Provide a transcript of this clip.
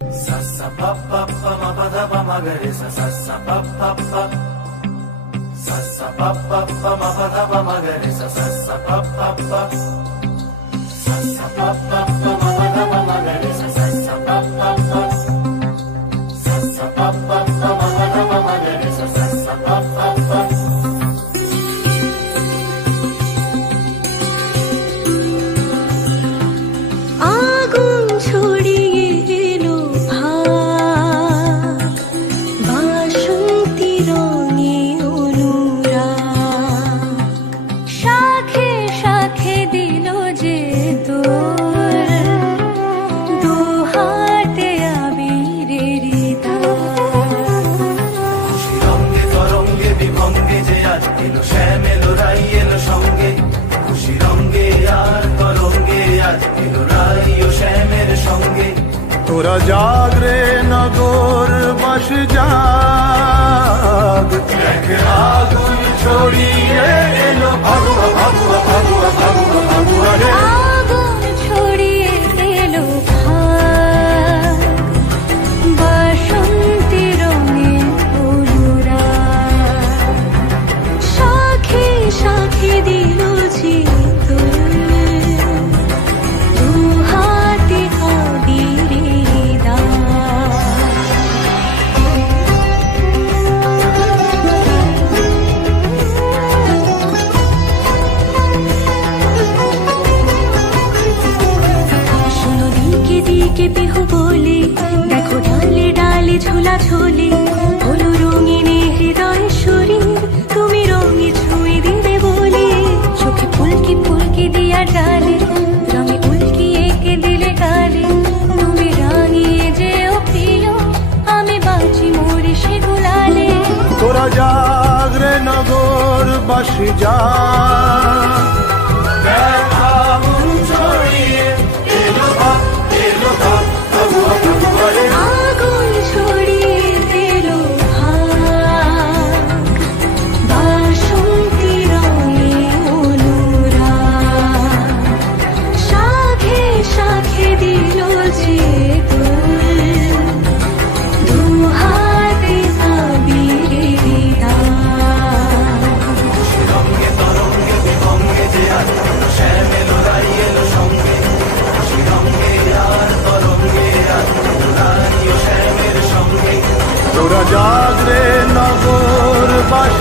sa sa pa pa pa ma pa da pa ma ga re sa sa sa pa pa pa sa sa pa pa pa ma pa da pa ma ga re sa sa sa pa pa pa sa sa pa pa pa ma pa da pa ma ga re sa sa sa pa pa pa sa sa pa pa pa ma pa da pa ma ga re sa sa sa pa pa pa আগুন ছড়িয়ে এলো ভাগ বাসন্তী রঙে অনুরাগ শাখে শাখে দিল যে তোর দুহাতে আবিরের খুশি রঙে তরঙ্গে বিভঙ্গে যে আজ এলো শ্যাম এলো রাই এলো সঙ্গে খুশি রঙে আর তরঙ্গে আজ এলো রাই ও শ্যামের সঙ্গে তোরা জাগ রে নগর বাস জাগ এক আগুন ছড়িয়ে এলো ভাগুয়া ভাগুয়া ভাগুয়া ভাগুয়া ভাগুয়া রে আগুন ছড়িয়ে এলো ভাগ বাসন্তী রঙে অনুরাগ শাখে শাখে দিল যে তোর দুহাতে আবিরের দাগ শোনো দিকে দিকে বিহু বলে দেখো ডালে ডালে ঝোলা ঝোলে হলো রঙিন এ হৃদয় শরীর তুমি রঙে ছুঁয়ে দিলে বলে চোখে ফুলকি ফুলকি দিয়া ডালে রঙে উল্কি এঁকে দিলে গালে তুমি রাঙিয়ে যেও প্রিয় আমি বাঁচি মরে সে গুলালে তোরা জাগ রে নগর বাস জাগ এক আগুন ছড়িয়ে এলো ভাগ ভাগুয়া ভাগুয়া রে আগুন ছড়িয়ে দিল ভাগ বাসন্তী রঙে অনুরাগ শাখে শাখে দিল যে তোর দুহাতে আবিরের দাগ খুশি রঙে তরঙ্গে বিভঙ্গে যে আজ এলো শ্যাম এলো রাই এলো সঙ্গে খুশি রঙে আর তরঙ্গে আজ এলো রাই ও শ্যামের সঙ্গে তোরা জাগ রে নগর বাস